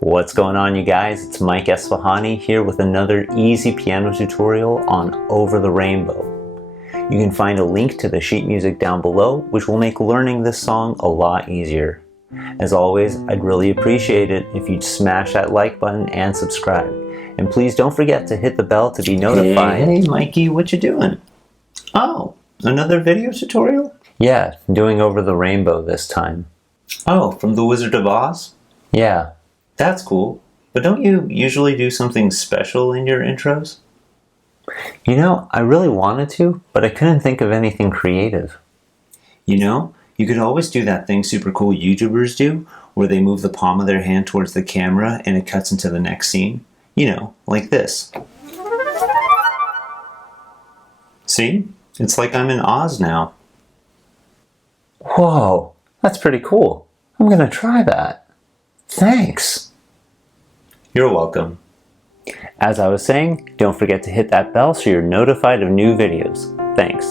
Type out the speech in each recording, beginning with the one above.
What's going on, you guys? It's Mike Esfahani here with another easy piano tutorial on Over the Rainbow. You can find a link to the sheet music down below, which will make learning this song a lot easier. As always, I'd really appreciate it if you'd smash that like button and subscribe. And please don't forget to hit the bell to be notified. Hey, Mikey, what you doing? Oh, another video tutorial? Yeah, doing Over the Rainbow this time. Oh, from The Wizard of Oz? Yeah. That's cool. But don't you usually do something special in your intros? You know, I really wanted to, but I couldn't think of anything creative. You know, you could always do that thing super cool YouTubers do, where they move the palm of their hand towards the camera and it cuts into the next scene. You know, like this. See? It's like I'm in Oz now. Whoa, that's pretty cool. I'm gonna try that. Thanks. You're welcome. As I was saying, don't forget to hit that bell so you're notified of new videos. Thanks.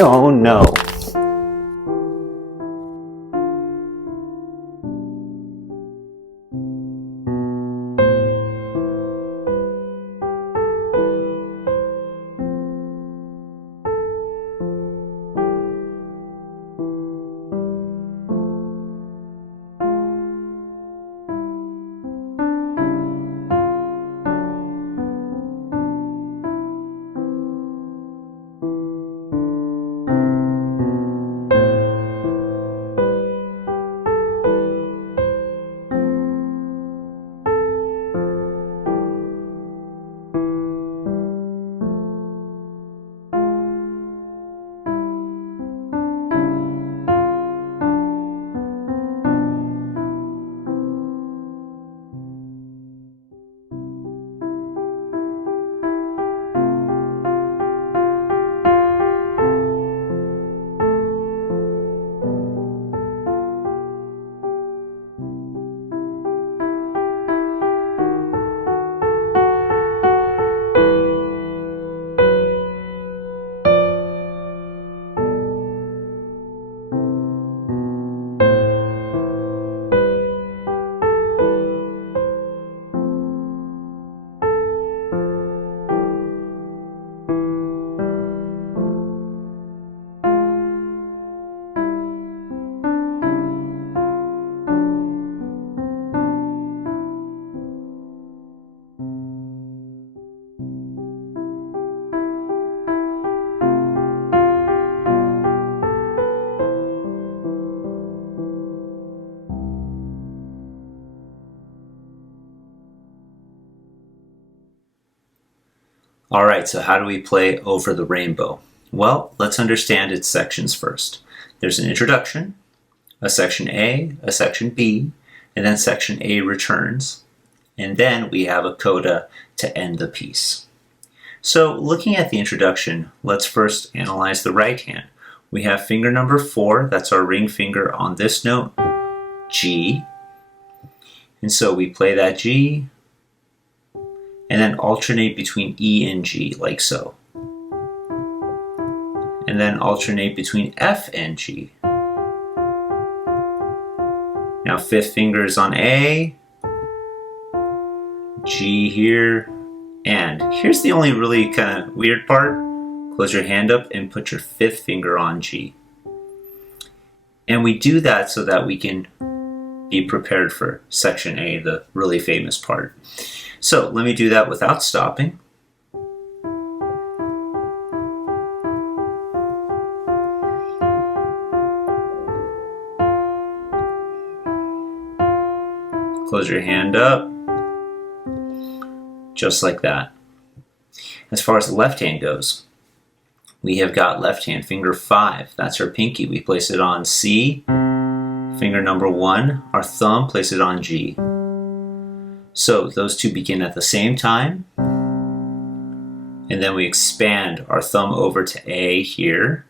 Oh no. Alright, so how do we play Over the Rainbow? Well, let's understand its sections first. There's an introduction, a section A, a section B, and then section A returns. And then we have a coda to end the piece. So looking at the introduction, let's first analyze the right hand. We have finger number 4, that's our ring finger on this note, G. And so we play that G, and then alternate between E and G, like so. And then alternate between F and G. Now 5th finger is on A, G here, and here's the only really kind of weird part. Close your hand up and put your 5th finger on G. And we do that so that we can be prepared for section A, the really famous part. So let me do that without stopping. Close your hand up, just like that. As far as the left hand goes, we have got left hand finger 5, that's our pinky. We place it on C, finger number 1, our thumb, place it on G. So those two begin at the same time, and then we expand our thumb over to A here.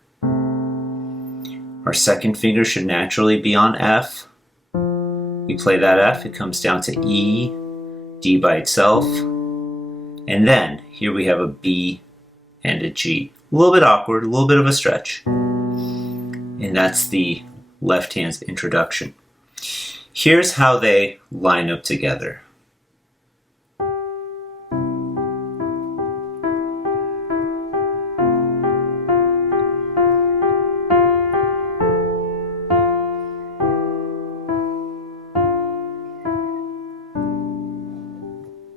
Our second finger should naturally be on F. We play that F, it comes down to E, D by itself, and then here we have a B and a G. A little bit awkward, a little bit of a stretch. And that's the left hand's introduction. Here's how they line up together.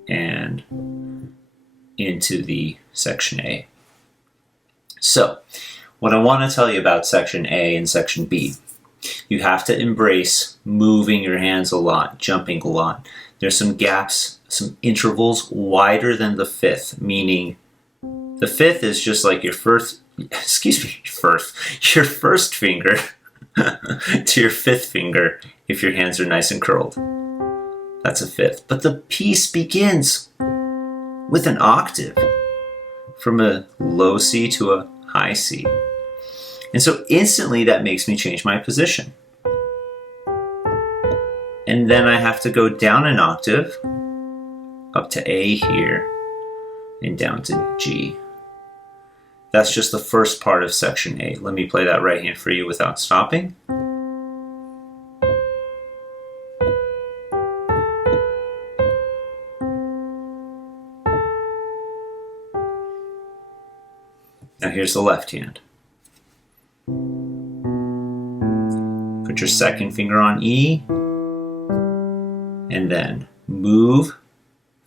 And into the section A. So, what I want to tell you about section A and section B, you have to embrace moving your hands a lot, jumping a lot. There's some gaps, some intervals wider than the fifth, meaning the fifth is just like your first finger to your fifth finger if your hands are nice and curled. That's a fifth. But the piece begins with an octave from a low C to a high C. And so instantly that makes me change my position. And then I have to go down an octave up to A here and down to G. That's just the first part of section A. Let me play that right hand for you without stopping. Now here's the left hand. Put your second finger on E, and then move.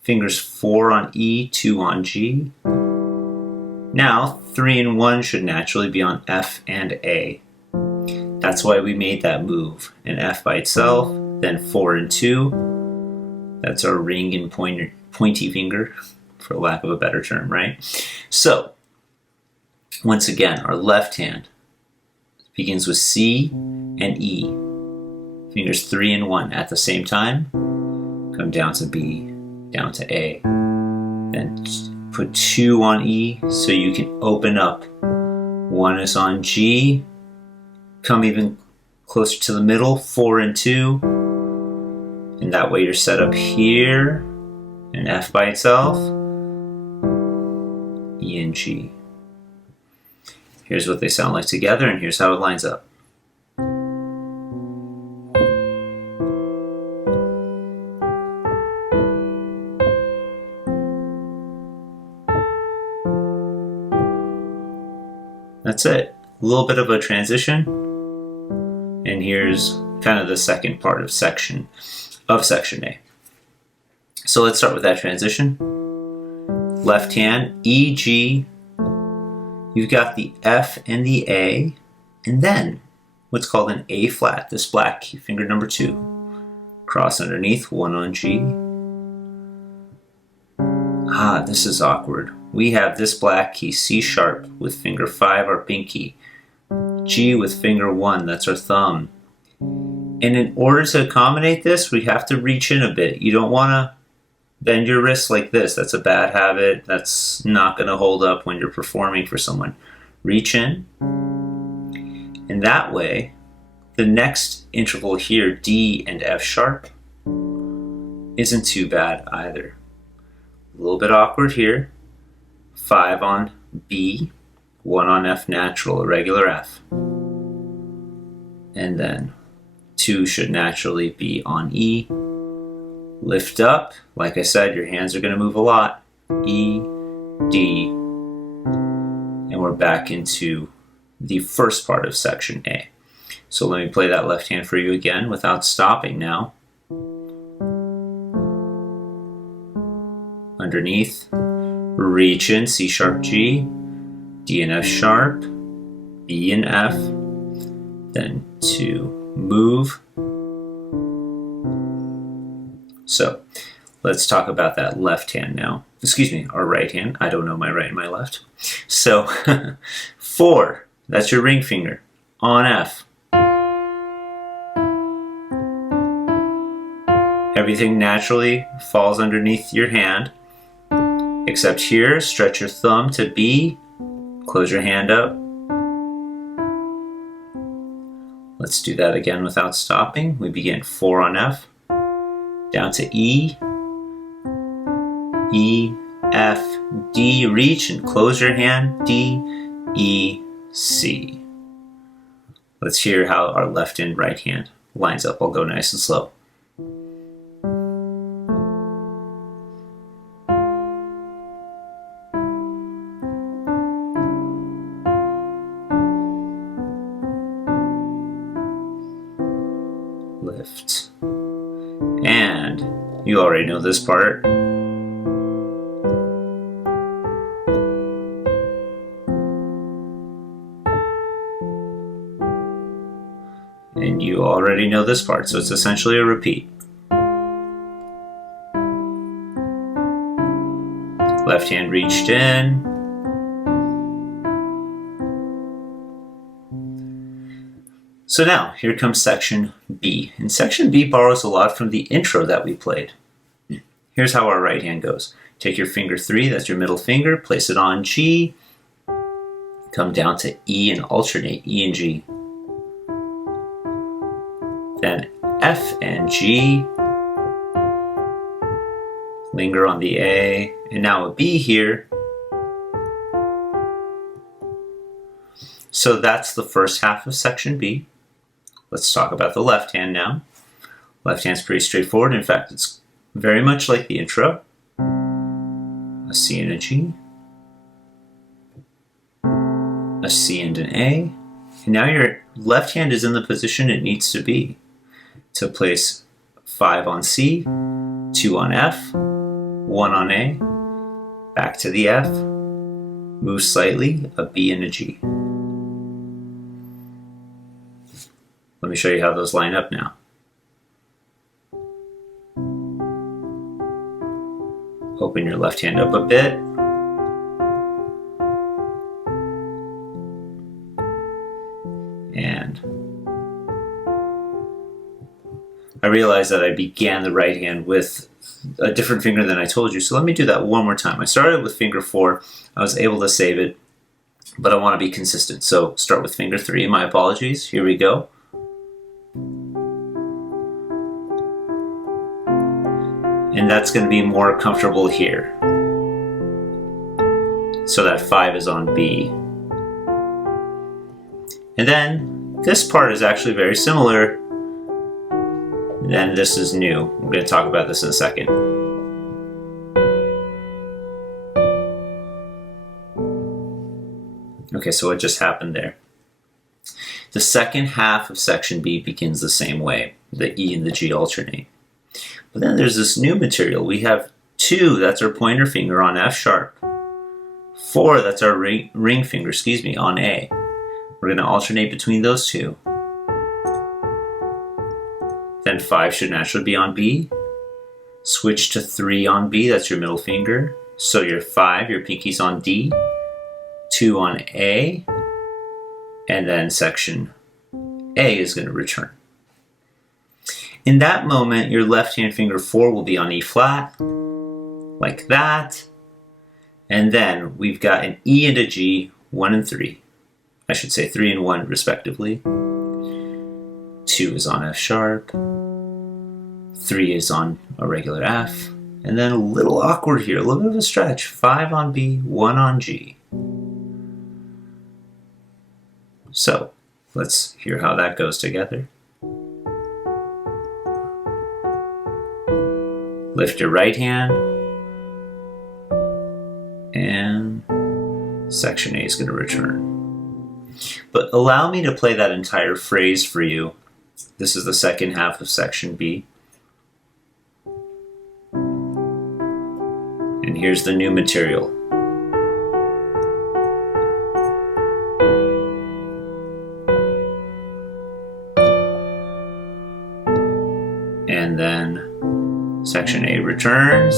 Fingers 4 on E, 2 on G. Now 3 and 1 should naturally be on F and A. That's why we made that move. An F by itself, then 4 and 2. That's our ring and pointy finger, for lack of a better term, right? So, once again, our left hand begins with C and E. Fingers 3 and 1 at the same time. Come down to B, down to A. Then put 2 on E so you can open up. 1 is on G. Come even closer to the middle, 4 and 2. And that way you're set up here. An F by itself. E and G. Here's what they sound like together, and here's how it lines up. That's it. A little bit of a transition. And here's kind of the second part of section A. So let's start with that transition. Left hand, E, G. You've got the F and the A, and then what's called an A flat, this black key, finger number 2. Cross underneath, 1 on G. This is awkward. We have this black key, C sharp, with finger 5, our pinky. G with finger 1, that's our thumb. And in order to accommodate this, we have to reach in a bit. You don't want to bend your wrist like this. That's a bad habit. That's not going to hold up when you're performing for someone. Reach in. And that way, the next interval here, D and F sharp, isn't too bad either. A little bit awkward here. 5 on B, 1 on F natural, a regular F. And then 2 should naturally be on E. Lift up. Like I said, your hands are going to move a lot. E, D, and we're back into the first part of section A. So let me play that left hand for you again without stopping now. Underneath, reach in, C sharp, G, D and F sharp, B and F, then 2, move. So let's talk about that left hand now. Excuse me, our right hand. I don't know my right and my left. So 4, that's your ring finger, on F. Everything naturally falls underneath your hand, except here, stretch your thumb to B, close your hand up. Let's do that again without stopping. We begin 4 on F. Down to E, E, F, D, reach and close your hand, D, E, C. Let's hear how our left and right hand lines up. I'll go nice and slow. left. And you already know this part. And you already know this part, so it's essentially a repeat. Left hand reached in. So now, here comes section B. And section B borrows a lot from the intro that we played. Here's how our right hand goes. Take your finger 3, that's your middle finger, place it on G, come down to E and alternate E and G. Then F and G, linger on the A, and now a B here. So that's the first half of section B. Let's talk about the left hand now. Left hand's pretty straightforward. In fact, it's very much like the intro. A C and a G, a C and an A, and now your left hand is in the position it needs to be to place 5 on C, 2 on F, 1 on A, back to the F, move slightly, a B and a G. Let me show you how those line up now. Open your left hand up a bit. And I realized that I began the right hand with a different finger than I told you, so let me do that one more time. I started with finger 4. I was able to save it, but I want to be consistent, so start with finger 3. My apologies. Here we go. And that's going to be more comfortable here. So that 5 is on B. And then this part is actually very similar. Then this is new. We're going to talk about this in a second. Okay, so what just happened there? The second half of section B begins the same way. The E and the G alternate. But then there's this new material. We have 2, that's our pointer finger on F sharp. 4, that's our ring finger, on A. We're going to alternate between those 2. Then 5 should naturally be on B. Switch to 3 on B, that's your middle finger. So your 5, your pinky's on D. 2 on A. And then section A is going to return. In that moment, your left hand finger 4 will be on E flat, like that. And then we've got an E and a G, 1 and 3. I should say 3 and 1 respectively. 2 is on F sharp. 3 is on a regular F. And then a little awkward here, a little bit of a stretch. 5 on B, 1 on G. So let's hear how that goes together. Lift your right hand, and section A is going to return. But allow me to play that entire phrase for you. This is the second half of section B. And here's the new material. And then section A returns.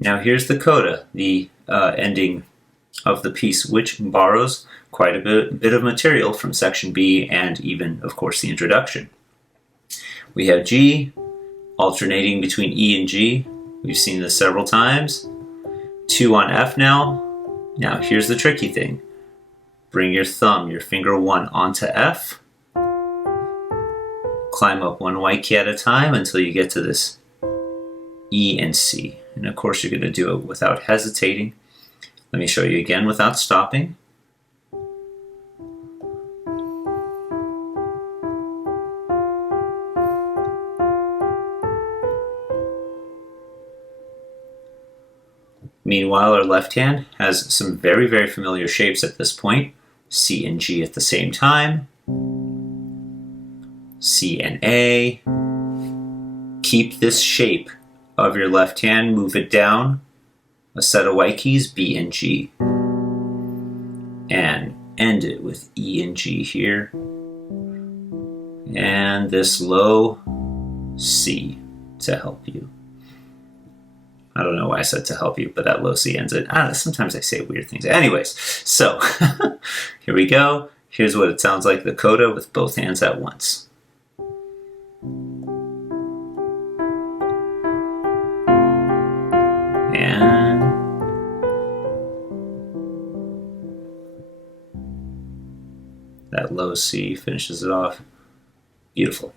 Now here's the coda, the ending of the piece, which borrows quite a bit of material from section B and even, of course, the introduction. We have G alternating between E and G. We've seen this several times. 2 on F now. Now here's the tricky thing. Bring your thumb, your finger 1 onto F. Climb up one white key at a time until you get to this E and C. And of course you're going to do it without hesitating. Let me show you again without stopping. Meanwhile, our left hand has some very, very familiar shapes at this point. C and G at the same time. C and A. Keep this shape of your left hand, move it down a set of white keys, B and G. And end it with E and G here. And this low C to help you. I don't know why I said to help you, but that low C ends it. Sometimes I say weird things. Anyways, so here we go. Here's what it sounds like, the coda with both hands at once. And that low C finishes it off. Beautiful.